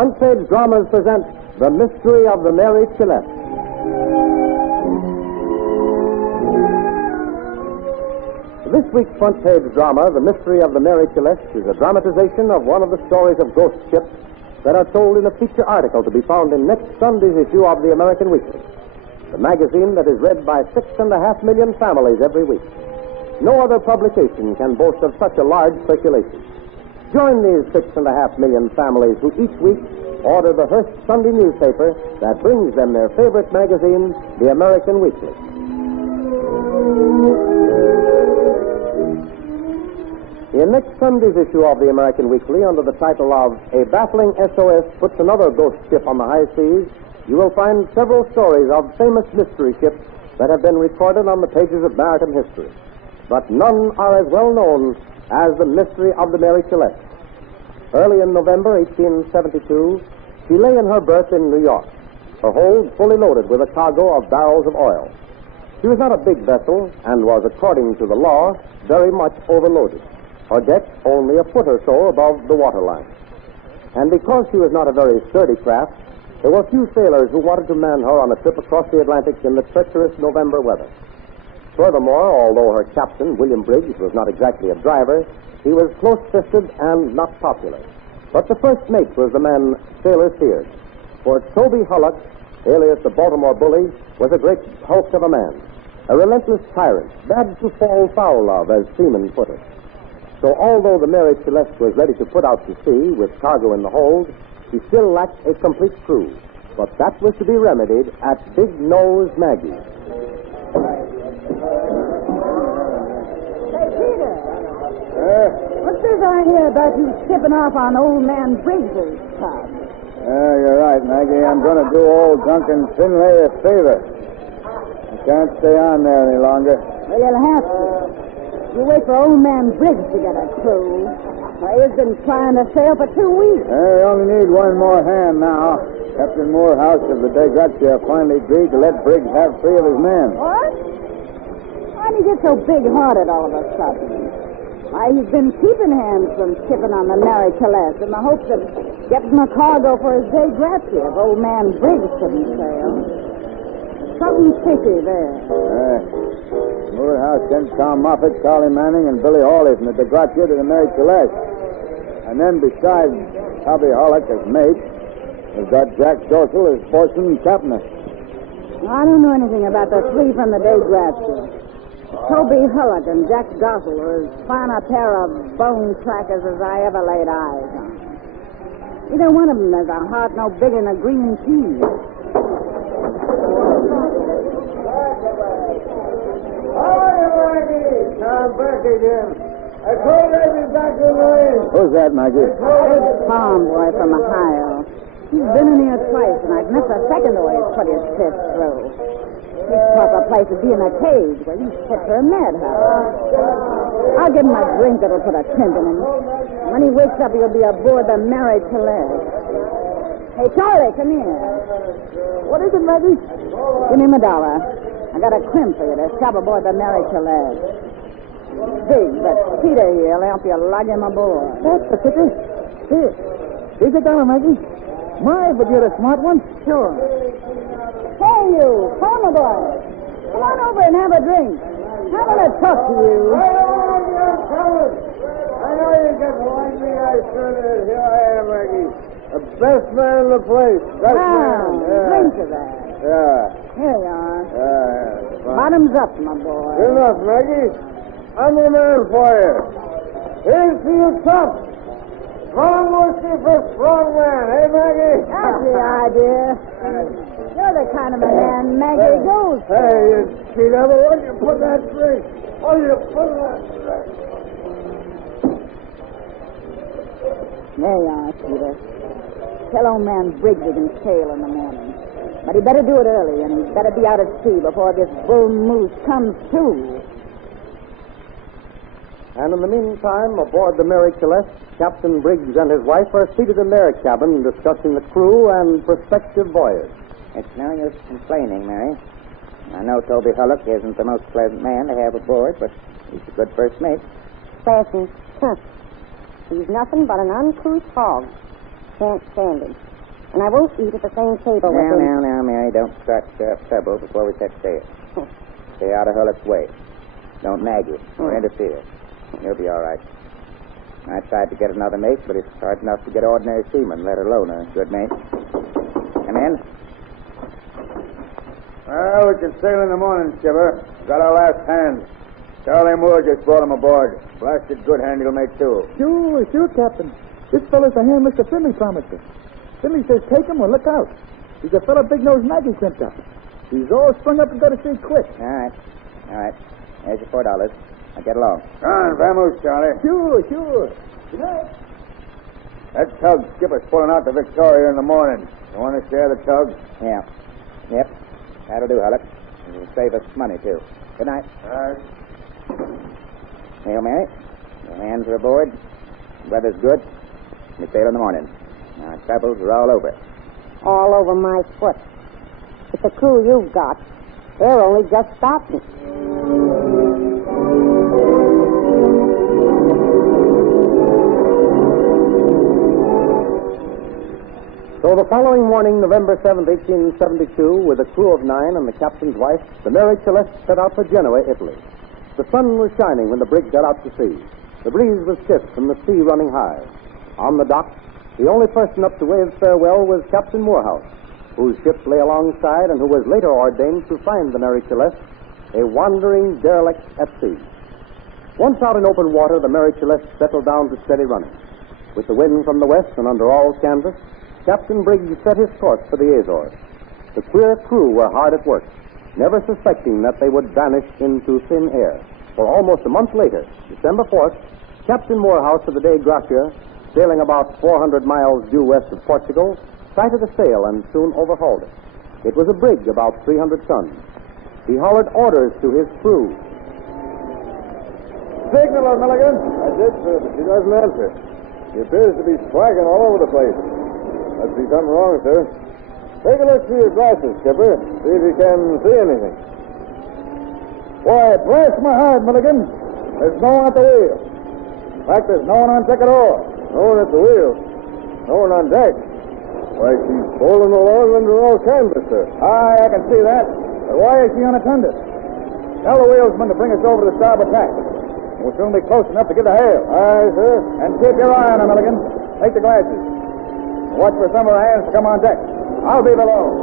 Front Page Dramas present The Mystery of the Mary Celeste. This week's Front Page drama, The Mystery of the Mary Celeste, is a dramatization of one of the stories of ghost ships that are told in a feature article to be found in next Sunday's issue of the American Weekly, the magazine that is read by 6.5 million families every week. No other publication can boast of such a large circulation. Join these 6.5 million families who each week order the Hearst Sunday newspaper that brings them their favorite magazine, the American Weekly. In next Sunday's issue of the American Weekly, under the title of A Baffling SOS Puts Another Ghost Ship on the High Seas, you will find several stories of famous mystery ships that have been recorded on the pages of maritime history. But none are as well known as the mystery of the Mary Celeste. Early in November 1872, she lay in her berth in New York, her hold fully loaded with a cargo of barrels of oil. She was not a big vessel and was, according to the law, very much overloaded. Her deck only a foot or so above the waterline. And because she was not a very sturdy craft, there were few sailors who wanted to man her on a trip across the Atlantic in the treacherous November weather. Furthermore, although her captain, William Briggs, was not exactly a driver, he was close-fisted and not popular. But the first mate was the man sailors feared. For Toby Hullock, alias the Baltimore Bully, was a great hulk of a man, a relentless tyrant, bad to fall foul of, as seamen put it. So although the Mary Celeste was ready to put out to sea with cargo in the hold, she still lacked a complete crew. But that was to be remedied at Big Nose Maggie's. Say, Peter. What's this I hear about you skipping off on old man Briggs's tub? You're right, Maggie. I'm going to do old Duncan Finlay a favor. I can't stay on there any longer. Well, you'll have to. You wait for old man Briggs to get a crew. Well, he's been trying to sail for 2 weeks. We only need one more hand now. Captain Morehouse of the De Grazia finally agreed to let Briggs have 3 of his men. What? Why did he get so big-hearted all of a sudden? Why, he's been keeping hands from shipping on the Mary Celeste in the hopes of getting a cargo for his De Grazia if old man Briggs couldn't sail. Something fishy there. Morehouse sent Tom Moffett, Charlie Manning, and Billy Hawley from the De Grazia to the Mary Celeste. And then besides Toby Hullock as mate, we've got Jack Dorsal as boatswain and captain. I don't know anything about the 3 from the De Grazia. Toby Hullock and Jack Dorsal are as fine a pair of bone trackers as I ever laid eyes on. Either one of them has a heart no bigger than a green pea. I'm back again. I told you I'd be back in the rain. Who's that, Maggie? It's Tom boy from Ohio. He's been in here twice, and I've missed the second way he's put his fist through. This proper place would be in a cage, where he's fit for a madhouse. I'll give him a drink that'll put a crimp in him. When he wakes up, he'll be aboard the Mary Celeste. Hey, Charlie, come here. What is it, Maggie? Give me $1. I got a crimp for you to shove aboard the Mary Celeste. Big, but Peter here will help you lug him aboard. That's the ticker. Here. Here's $1, Maggie. My, but you're a smart one. Sure. Hey, you, farmer boy. Come on over and have a drink. I want to talk to you. I know you can like me. I sure did. Here I am, Maggie. The best man in the place. Best man. Yeah. Drink to that. Yeah. Here you are. Yeah. Bottoms up, my boy. Good enough, Maggie. I'm the man for you. Here's to you, tough. Strong whiskey for strong man, eh, Maggie? That's the idea. You're the kind of a man Maggie goes for. Hey, you cheat devil. Where'd you put that drink? Where'd you put that drink? There you are, Peter. Tell old man Briggs he can sail in the morning. But he better do it early, and he better be out at sea before this bull moose comes to. And in the meantime, aboard the Mary Celeste, Captain Briggs and his wife are seated in their cabin discussing the crew and prospective voyage. It's no use complaining, Mary. I know Toby Hullock isn't the most pleasant man to have aboard, but he's a good first mate. Fashion. He's nothing but an uncouth hog. can't stand him. And I won't eat at the same table with him. Now, Mary, don't start trouble before we set sail. Stay out of Hullock's way. Don't nag you or interfere. You'll be all right. I tried to get another mate, but it's hard enough to get ordinary seamen, let alone a good mate. Come in. Well, we can sail in the morning, skipper. Got our last hand. Charlie Moore just brought him aboard. Blasted good hand he'll make, too. Sure, Captain. This fellow's the hand Mr. Finley promised us. Finley says take him or look out. He's a fellow Big-Nosed Maggie sent up. He's all sprung up and got to sea quick. All right. There's your $4. Now get along. Come on, vamoose, Charlie. Sure. Good night. That tug skipper's pulling out the Victoria in the morning. You want to share the tug? Yeah. Yep. That'll do, Hullock. It'll save us money, too. Good night. All right. Hail, Mary. Your hands are aboard. The weather's good. We sail in the morning. Our troubles are all over. All over my foot. With the crew you've got, they're only just starting. So the following morning, November 7th, 1872, with a crew of 9 and the captain's wife, the Mary Celeste set out for Genoa, Italy. The sun was shining when the brig got out to sea. The breeze was stiff from the sea running high. On the dock, the only person up to wave farewell was Captain Moorhouse, whose ship lay alongside and who was later ordained to find the Mary Celeste, a wandering derelict at sea. Once out in open water, the Mary Celeste settled down to steady running. With the wind from the west and under all canvas, Captain Briggs set his course for the Azores. The queer crew were hard at work, never suspecting that they would vanish into thin air. For almost a month later, December 4th, Captain Moorhouse of the Dei Gracia, sailing about 400 miles due west of Portugal, sighted a sail and soon overhauled it. It was a brig about 300 tons. He hollered orders to his crew. Signal her, Milligan. I did, sir, but she doesn't answer. She appears to be swagging all over the place. Must be something wrong, sir. Take a look through your glasses, skipper. See if you can see anything. Why, blast my heart, Milligan. There's no one at the wheel. In fact, there's no one on deck at all. No one at the wheel. No one on deck. Why, she's bowling along under all canvas, sir. Aye, I can see that. But why is she unattended? Tell the wheelsman to bring us over to the starboard tack. We'll soon be close enough to give the hail. Aye, sir. And keep your eye on her, Milligan. Take the glasses. Watch for some of her hands to come on deck. I'll be below.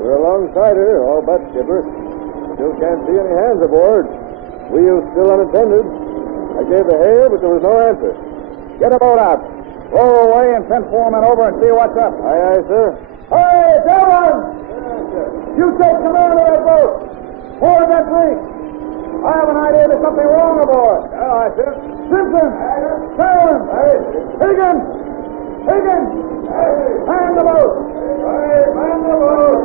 We're alongside her, all but, skipper. Still can't see any hands aboard. Wheel's still unattended. I gave the hail, but there was no answer. Get a boat out. Roll away and send 4 men over and see what's up. Aye, sir. Hey, Devlin! You take command of that boat. Board that brig. I have an idea there's something wrong aboard. All right, sir. Simpson! Salem! Higgins! Man the boat! Man the boat!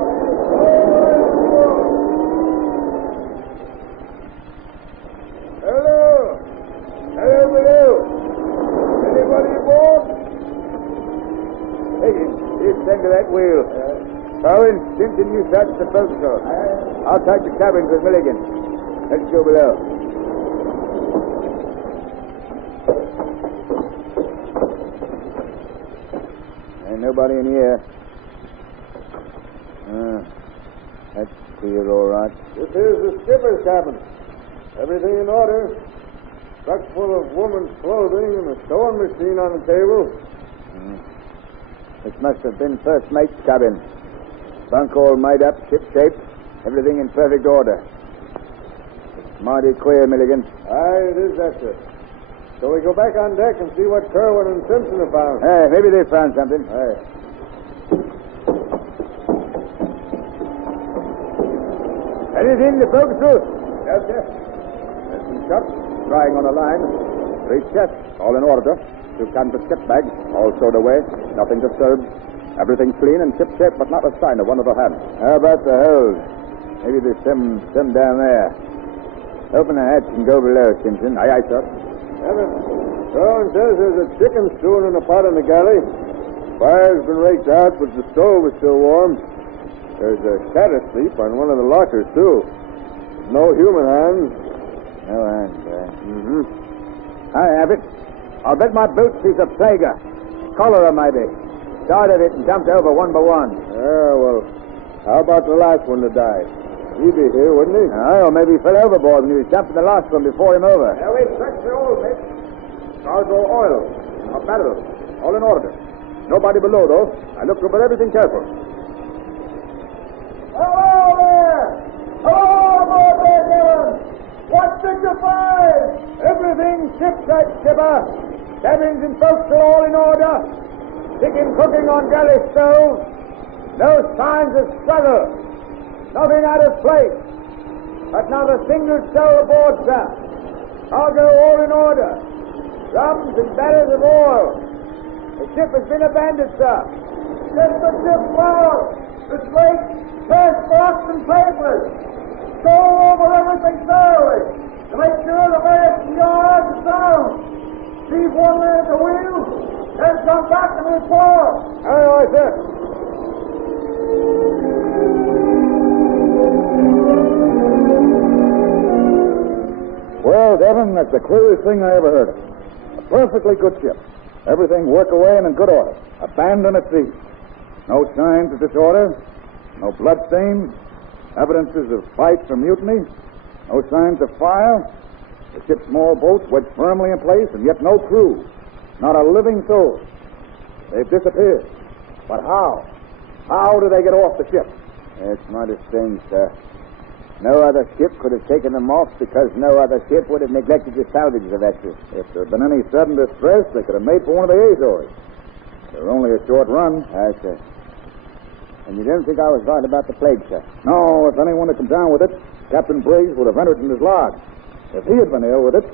Hello! Hello! Anybody aboard? Higgins, you tend to that wheel. Cowan, Simpson, you search the forecastle. I'll take the cabins with Milligan. Let's go below. Ain't nobody in here. That's clear, all right. This is the skipper's cabin. Everything in order. Truck full of woman's clothing and a sewing machine on the table. This must have been first mate's cabin. Bunk all made up, ship shape, everything in perfect order. It's mighty queer, Milligan. Aye, it is that, sir. So we go back on deck and see what Kerwin and Simpson have found. Hey, maybe they found something. Aye. Anything to focus with? Yes, sir. There's some shots, drying on a line. 3 chests, all in order. 2 canvas ship bags, all stowed away. Nothing disturbed. Everything clean and ship shape, but not a sign of one of the hands. How about the hold? Maybe there's some down there. Open the hatch and go below, Simpson. Aye, aye, sir. Rowan says there's a chicken stewing in a pot in the galley. Fire's been raked out, but the stove is still warm. There's a cat asleep on one of the lockers, too. No human hands. No hands, sir. I have it. I'll bet my boots he's a plaguer. Cholera, maybe. Started it and jumped over one by one. Yeah, well, how about the last one to die? He'd be here, wouldn't he? Oh, maybe he fell overboard when he was jumping the last one before him over. Yeah, we searched the oil, mate. Cargo oil. A barrel. All in order. Nobody below, though. I looked over everything careful. Hello there! Hello aboard there, Dylan! What did you find? Everything shipshape, skipper. Cabins and folks are all in order. Chicken cooking on galley stove. No signs of struggle. Nothing out of place. But not a single soul aboard, sir. Cargo all in order. Drums and barrels of oil. The ship has been abandoned, sir. Get the ship loud! The slate, cash box, and papers. Go over everything thoroughly to make sure the masts and yards are sound. Leave one man at the wheel, then come back and report. Aye, aye, sir. Well, Devin, that's the clearest thing I ever heard of. A perfectly good ship. Everything work away and in good order. Abandoned at sea. No signs of disorder. No bloodstains. Evidences of fights or mutiny. No signs of fire. The ship's small boat wedged firmly in place, and yet no crew. Not a living soul. They've disappeared. But how? How did they get off the ship? It's mighty strange, sir. No other ship could have taken them off because no other ship would have neglected to salvage the vessel. If there had been any sudden distress, they could have made for one of the Azores. They're only a short run. Aye, sir. And you don't think I was right about the plague, sir? No, if anyone had come down with it, Captain Briggs would have entered in his log. If he had been ill with it,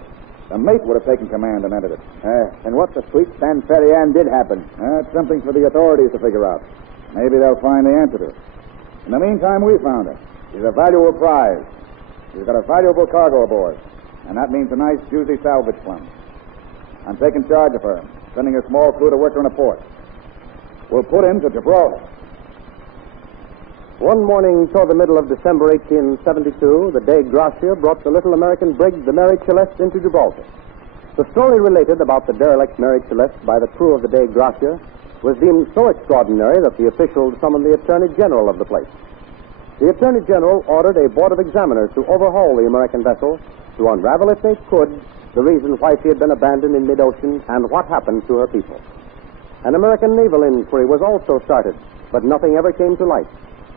the mate would have taken command and entered it. And what the sweet San Ferry Ann did happen? That's something for the authorities to figure out. Maybe they'll find the answer to it. In the meantime, we found her. She's a valuable prize. She's got a valuable cargo aboard. And that means a nice, juicy salvage plum. I'm taking charge of her, sending a small crew to work her in a port. We'll put into Gibraltar. One morning toward the middle of December 1872, the Dei Gracia brought the little American brig, the Mary Celeste, into Gibraltar. The story related about the derelict Mary Celeste by the crew of the Dei Gracia was deemed so extraordinary that the officials summoned the Attorney General of the place. The Attorney General ordered a board of examiners to overhaul the American vessel to unravel, if they could, the reason why she had been abandoned in mid-ocean and what happened to her people. An American naval inquiry was also started, but nothing ever came to light.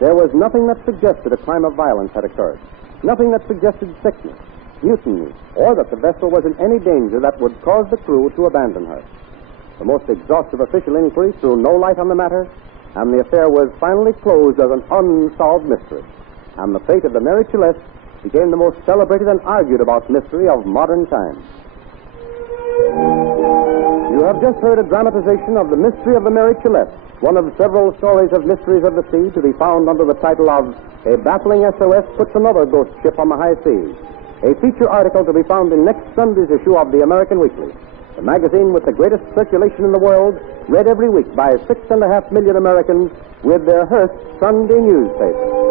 There was nothing that suggested a crime of violence had occurred, nothing that suggested sickness, mutiny, or that the vessel was in any danger that would cause the crew to abandon her. The most exhaustive official inquiry threw no light on the matter, and the affair was finally closed as an unsolved mystery. And the fate of the Mary Celeste became the most celebrated and argued about mystery of modern times. You have just heard a dramatization of the mystery of the Mary Celeste, one of several stories of mysteries of the sea to be found under the title of A Baffling SOS Puts Another Ghost Ship on the High Seas, a feature article to be found in next Sunday's issue of the American Weekly, the magazine with the greatest circulation in the world, read every week by 6.5 million Americans with their Hearst Sunday newspaper.